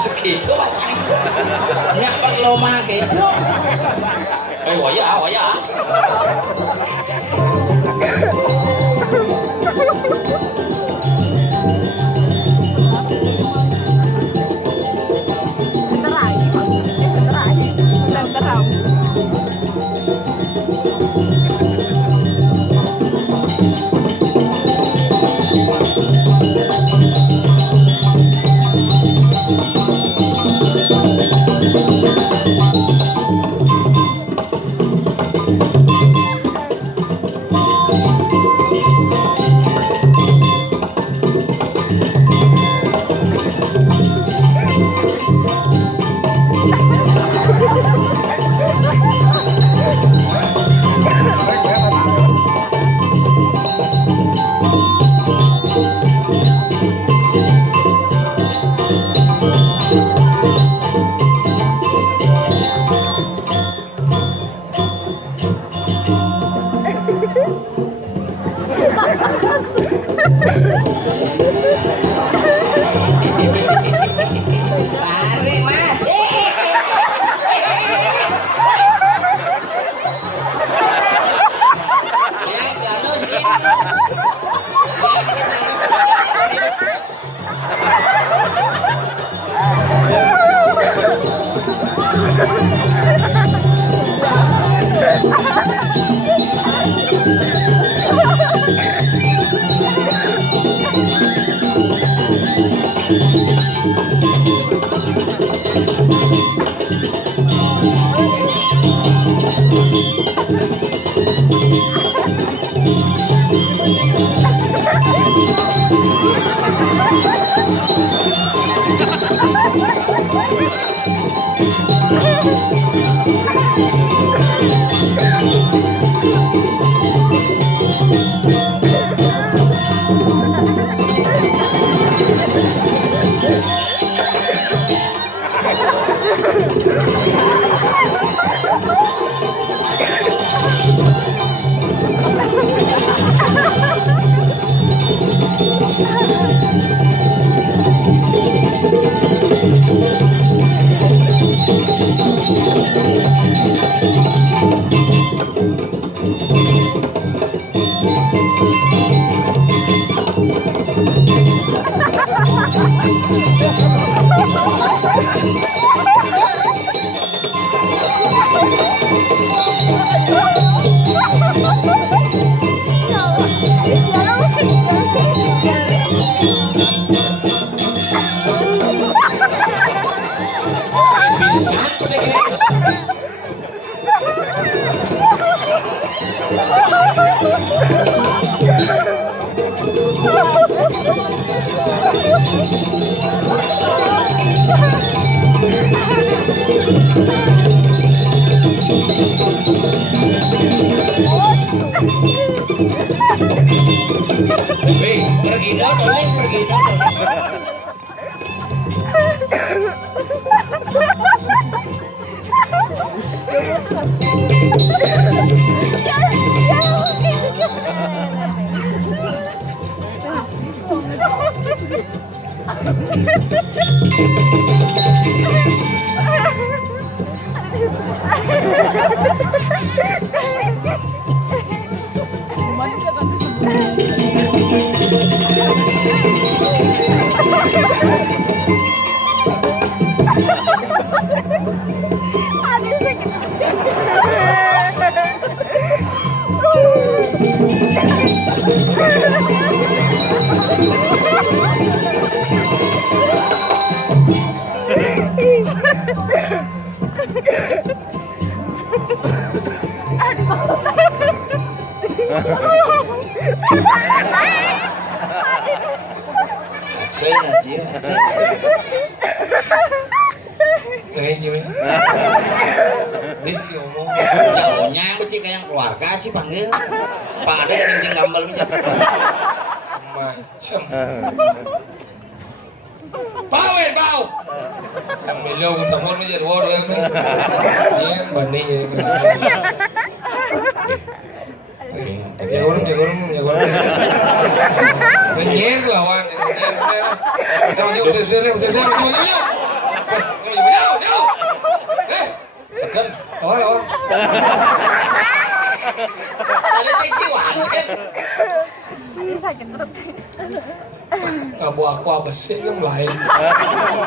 Segitu asli. Nyak perlu mah gitu. Waya, waya. Tarik mas. Yang selalu sini. Pergi dong. gimana? Dia sih ngomong. Jauhnya aku cik kayak keluarga cik panggil. Pak ada yang tinggal gambar aja. Macam. Bau. Yang meja aku telepon meja dua orang ni. Iya, bani je. Jaga orang. Menyer lawan. Kita masih usir. Jauh. Seken. Lawan. Ada ciwan kan. Abu aku apa sih yang lain?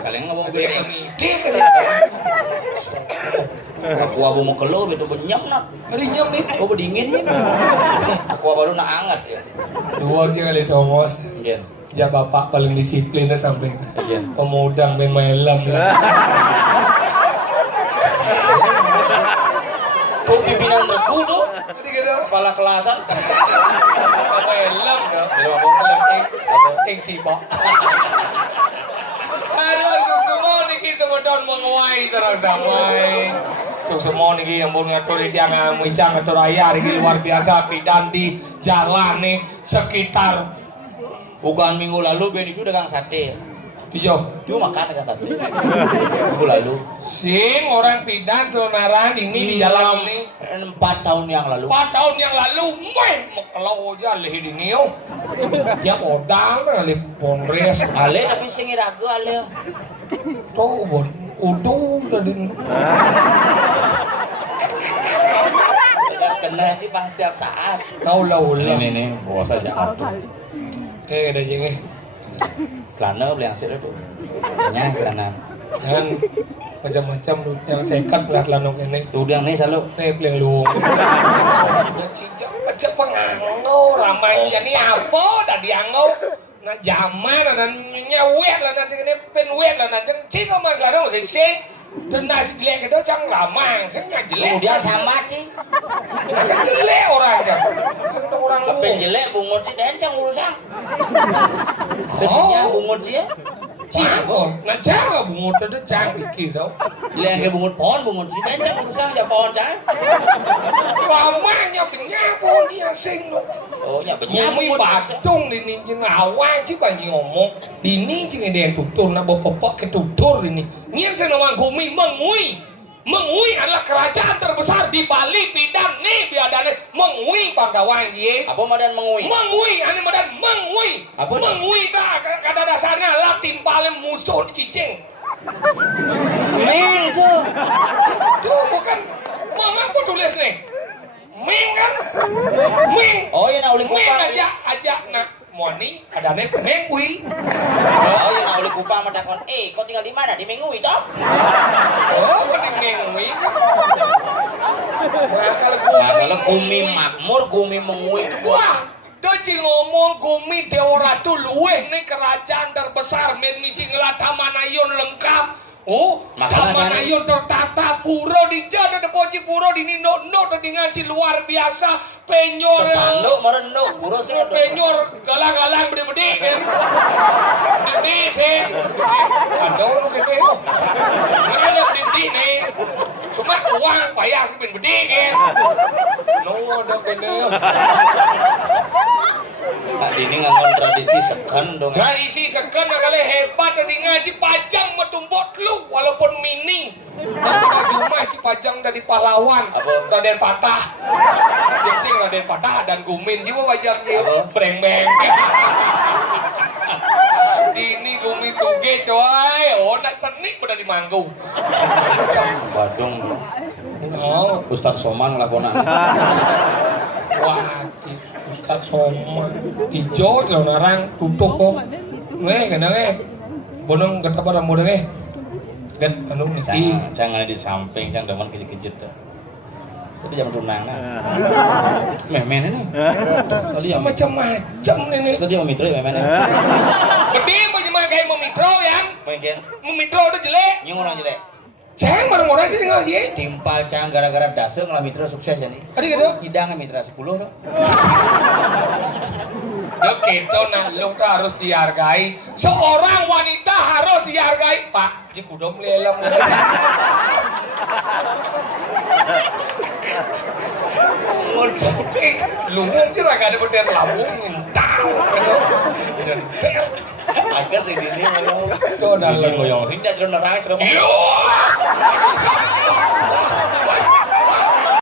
Saling ngomong Ada yang mikir kan? Aku abu mau keluar itu benyam nak. Hari nyam nih. Oh berdingin nih. Aku baru nak anget ya. Dua kali tongos. Iya. Ja bapak paling disiplin sampai. Iya. Pemudang main malam lah. Tuh pimpinan regu tuh. Jadi gitu. Kepala kelasan. Malam dah. Malam eng sibak. Aduh, semua niki semua don menguai sarang samai. Semua niki yang mau ngatur dia ngomong ngatur raya niki luar biasa pidan di jalan nih sekitar. Bukan minggu lalu Ben itu dagang sate. Ijo. Cuma makan dagang sate. Minggu lalu. Sing orang pidan selonaran ini di jalan ini 4 tahun yang lalu. 4 tahun yang lalu, kalau aja leh di niu, dia modal kali ponres. Ale tapi sing ragu ale. Tuh bon, udah tadi. Kena sih pas setiap saat. Kau lah. Ini bos aja atuh. Ada jeng Celana beli yang sih itu. Nya celana. kan macam-macam yang sekat berat lanung ini. Udang nih selalu. Nih peleng luung. Nah cijak aja pengangau ramai jadi apa dah diangau. Nah zaman dan nyawet lah nanti ini penwet lah nanti cing sama kadang sih. Dan nasi jelek itu jangan lamang, saya nggak jelek. Kemudian sama sih. Kan jelek orangnya. Sentuh orang luung. Tapi jelek bungut sih dencang urusan. Jadinya bungut sih ya. Cangkor, nah jangan bungut itu jangan pikir tau. Jelek kayak bungut pohon sih dencang urusan ya pohon cang. Lamangnya benyak pohon dia sing lo. Oh nya Ngomong benyamut. batung ini jeng awal sih banji ngomong. Dini jeng ada yang tutur, nak bapak ketutur ini. Nyian senawang gumi mengui adalah kerajaan terbesar di Bali Pidang nih biadane mengui Pangkawan ye. Apa madan mengui? Mengui, ane madan mengui. Apa itu? Mengui dah kada dasarnya lah timpalem musuh cicing. Meng tuh. Tuh bukan mama aku tulis nih. Ming kan? Ming. Oh iya nak uli Ming kupang. aja nak moni ada nih mengui. Oh iya nak uli kupang matakon. Kau tinggal di mana? Di Mengui toh? Oh, di mengui kan? Nah Kalau gumi makmur, gumi mengui itu wah, Doci ngomong gumi Dewa Ratu luweh nih kerajaan terbesar misi ngelata Manayun lengkap. Oh, Makanya Manayun tertata puro di jada depoci puro di nino tadi ngaji luar biasa penyor. Tanduk merenuk, buru sih. Penyor galang-galang bede-bede kan. Bede sih. Ada orang gitu. Mana bede nih. Cuma uang payah sih bede kan. No ada kene. Pak Dini ngangon tradisi seken dong. Tradisi seken kali hebat tadi ngaji pajang metumbok lu walaupun mini. Dan kita cuma si pajang dari pahlawan. Apa? Raden Patah. Yang sing Raden Patah dan Gumin sih pajangnya. Apa? Breng-breng. Dini Gumi Suge coy. Oh nak cenik udah di Manggu. Badung. Oh, Ustaz Soman lakonan. wah, Ustaz Soma. Ijo celonarang tutup kok. Kenapa? Bonong kata pada muda Kan anu mesti Jangan di samping, jangan demen kejut-kejut tuh. Tadi jam tunangan. Memen ini. macam-macam ini. Tadi mau mitro ya memen. Gede bagaimana kayak memitro ya? Mungkin Memitro udah jelek. nyung orang jelek. Ceng bareng-bareng sih tinggal sih. Timpal cang gara-gara dase ngelah mitra sukses ya nih. Tadi gitu. Hidangnya mitra 10 dong. Dek gitu nah lu harus dihargai. Seorang wanita harus dihargai Pak ji kudu melelem lungung kira gak ada berdiri lambung tahu Agak sih ini Donald goyong sih tidak cerita nerang cerita. Yo